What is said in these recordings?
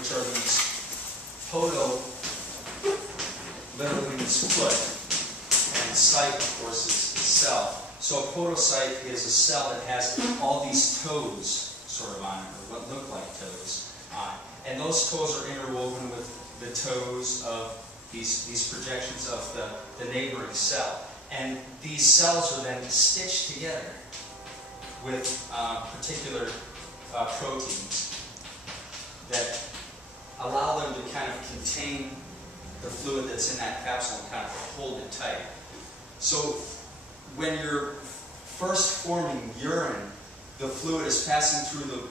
which are these photo, literally means foot, and cyte, of course, is cell. So a podocyte is a cell that has all these toes sort of on it, or what look like toes on it. And those toes are interwoven with the toes of these projections of the neighboring cell. And these cells are then stitched together with particular proteins that allow them to kind of contain the fluid that's in that capsule and kind of hold it tight. So when you're first forming urine, the fluid is passing through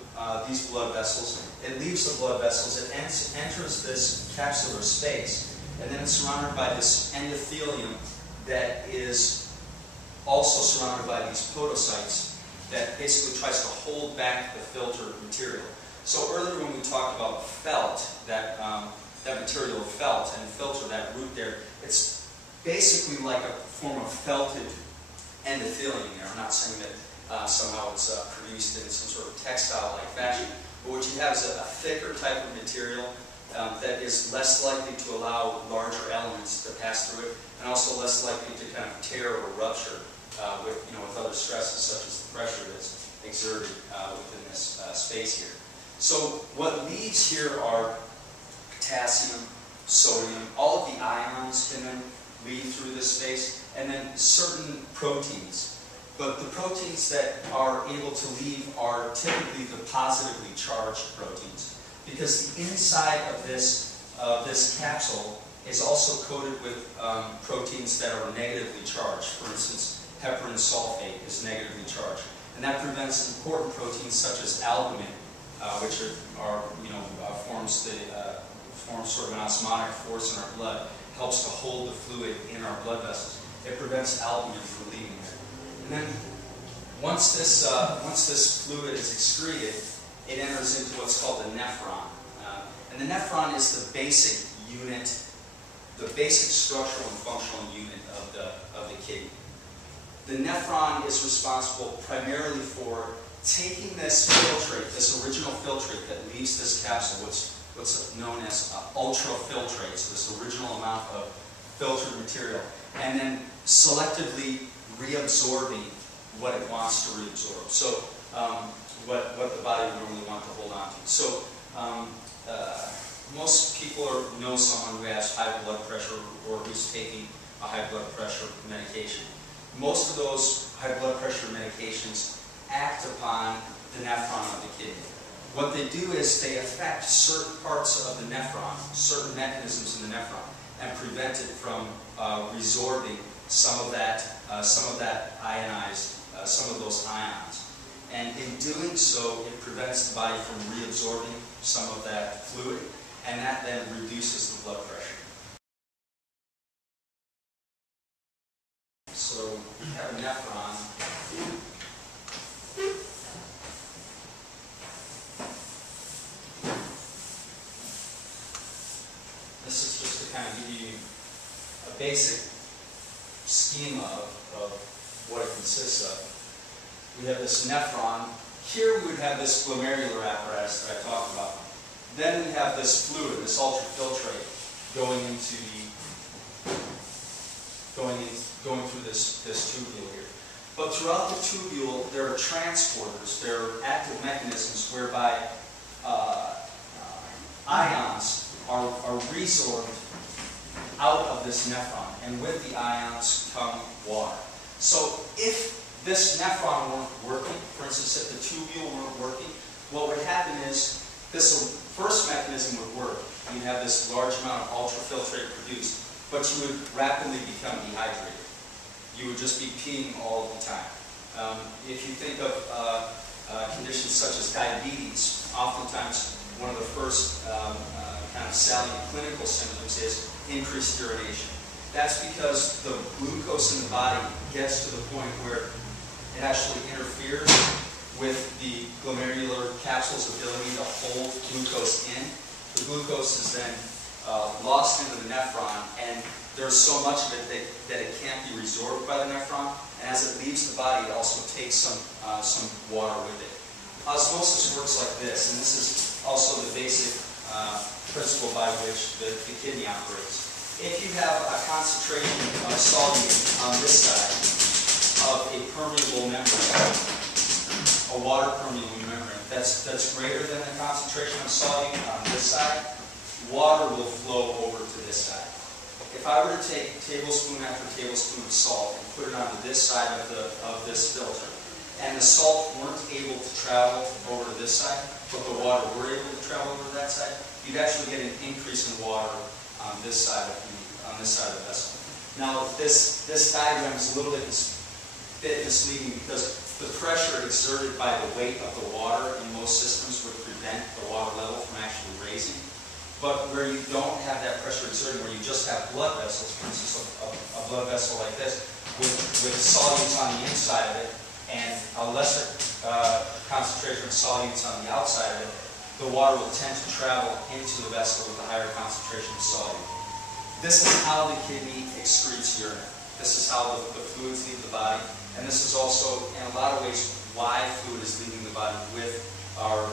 these blood vessels. It leaves the blood vessels. It enters this capsular space, and then it's surrounded by this endothelium that is also surrounded by these podocytes that basically tries to hold back the filter material. So earlier when we talked about felt, that material of felt and filter, that root there, it's basically like a form of felted endothelium there. I'm not saying that somehow it's produced in some sort of textile-like fashion, but what you have is a thicker type of material that is less likely to allow larger elements to pass through it, and also less likely to kind of tear or rupture with other stresses such as the pressure that's exerted within this space here. So what leaves here are potassium, sodium, all of the ions can then lead through this space, and then certain proteins. But the proteins that are able to leave are typically the positively charged proteins, because the inside of this capsule is also coated with proteins that are negatively charged. For instance, heparin sulfate is negatively charged, and that prevents important proteins such as albumin, which forms sort of an osmotic force in our blood, helps to hold the fluid in our blood vessels. It prevents albumin from leaving there. And then once this fluid is excreted, it enters into what's called the nephron. And the nephron is the basic unit, the basic structural and functional unit of the kidney. The nephron is responsible primarily for taking this filtrate, this original filtrate that leaves this capsule, what's known as ultrafiltrates, this original amount of filtered material, and then selectively reabsorbing what it wants to reabsorb. So what the body would normally want to hold on to. So most people know someone who has high blood pressure or who's taking a high blood pressure medication. Most of those high blood pressure medications act upon the nephron of the kidney. What they do is they affect certain parts of the nephron, certain mechanisms in the nephron, and prevent it from resorbing some of that ionized, some of those ions. And in doing so, it prevents the body from reabsorbing some of that fluid, and that then reduces the blood pressure. So we have a nephron. This is just to kind of give you a basic schema of what it consists of. We have this nephron. Here we would have this glomerular apparatus that I talked about. Then we have this fluid, this ultrafiltrate, going through this tubule here. But throughout the tubule, there are transporters, there are active mechanisms whereby ions are resorbed out of this nephron, and with the ions come water. So if this nephron weren't working, for instance, if the tubule weren't working, what would happen is this first mechanism would work. You'd have this large amount of ultrafiltrate produced, but you would rapidly become dehydrated. You would just be peeing all the time. If you think of conditions such as diabetes, oftentimes one of the first kind of salient clinical symptoms is increased urination. That's because the glucose in the body gets to the point where it actually interferes with the glomerular capsule's ability to hold glucose in. The glucose is then lost into the nephron, and there's so much of it that it can't be resorbed by the nephron, and as it leaves the body, it also takes some water with it. Osmosis works like this, and this is also the basic principle by which the kidney operates. If you have a concentration of solute on this side of a permeable membrane, a water permeable membrane, that's greater than the concentration of solute on this side, water will flow over to this side. If I were to take tablespoon after tablespoon of salt and put it onto this side of this filter, and the salt weren't able to travel over to this side, but the water were able to travel over to that side, you'd actually get an increase in water on this side of the vessel. Now, this diagram is a little bit misleading because the pressure exerted by the weight of the water in most systems would prevent the water level from actually raising. But where you don't have that pressure exerted, where you just have blood vessels, for instance, a blood vessel like this, with solutes on the inside of it, and a lesser concentration of solutes on the outside of it, the water will tend to travel into the vessel with a higher concentration of solute. This is how the kidney excretes urine. This is how the fluids leave the body, and this is also, in a lot of ways, why fluid is leaving the body with our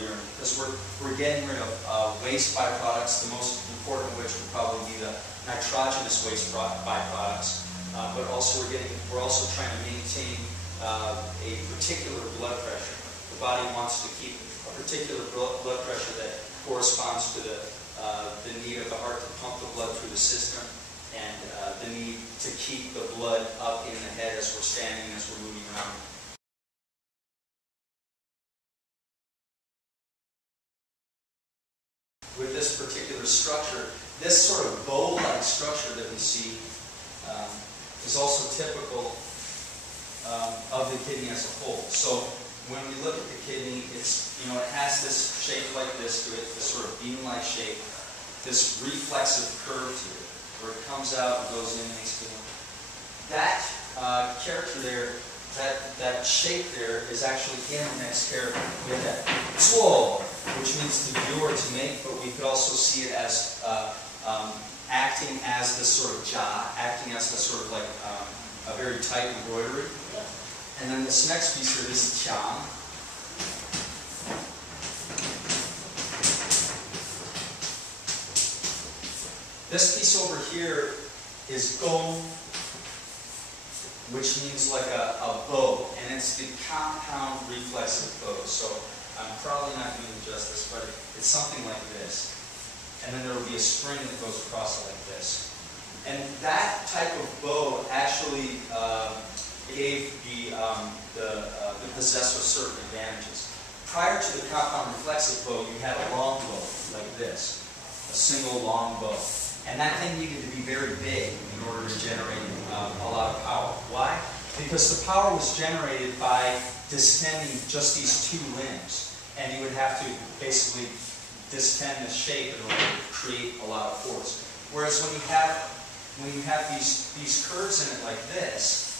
urine, because we're getting rid of waste byproducts, the most important of which would probably be the nitrogenous waste byproducts, but also we're also trying to maintain a particular blood pressure. The body wants to keep a particular blood pressure that corresponds to the need of the heart to pump the blood through the system, and the need to keep the blood up in the head as we're standing, as we're moving around. With this particular structure, this sort of bow-like structure that we see is also typical of the kidney as a whole. So when we look at the kidney, it's, it has this shape like this to it, this sort of beam-like shape, this reflexive curve to it, where it comes out and goes in and makes it. That character there, that shape there, is actually in the next character. We have that "zuo," which means to do or to make, but we could also see it as acting as this sort of ja, acting as this sort of like a very tight embroidery. And then this next piece here, this is qiang. This piece over here is gong, which means like a bow, and it's the compound reflexive bow. So I'm probably not doing it justice, but it's something like this. And then there will be a string that goes across it like this. And that type of bow actually gave the possessor certain advantages. Prior to the compound reflexive bow, you had a long bow like this, a single long bow. And that thing needed to be very big in order to generate a lot of power. Why? Because the power was generated by distending just these two limbs. And you would have to basically distend the shape in order to create a lot of force. Whereas when you have these curves in it like this,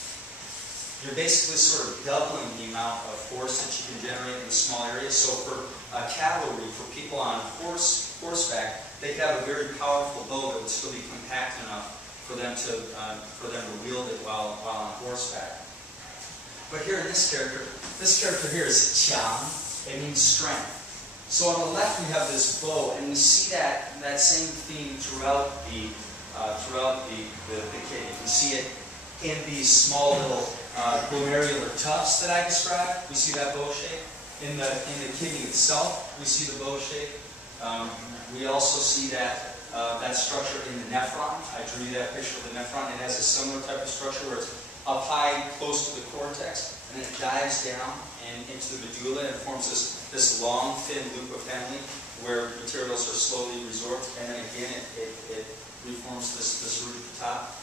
you're basically sort of doubling the amount of force that you can generate in a small area. So for cavalry, for people on horseback, they could have a very powerful bow that would still be compact enough for them to wield it while on horseback. But here in this character here is qiang. It means strength. So on the left we have this bow, and we see that same theme throughout the kidney. We see it in these small little glomerular tufts that I described. We see that bow shape. In the kidney itself, we see the bow shape. We also see that structure in the nephron. I drew you that picture of the nephron. It has a similar type of structure where it's up high, close to the cortex, and then it dives down and into the medulla and forms this long, thin loop of Henle where materials are slowly resorbed, and then again it reforms this root at the top.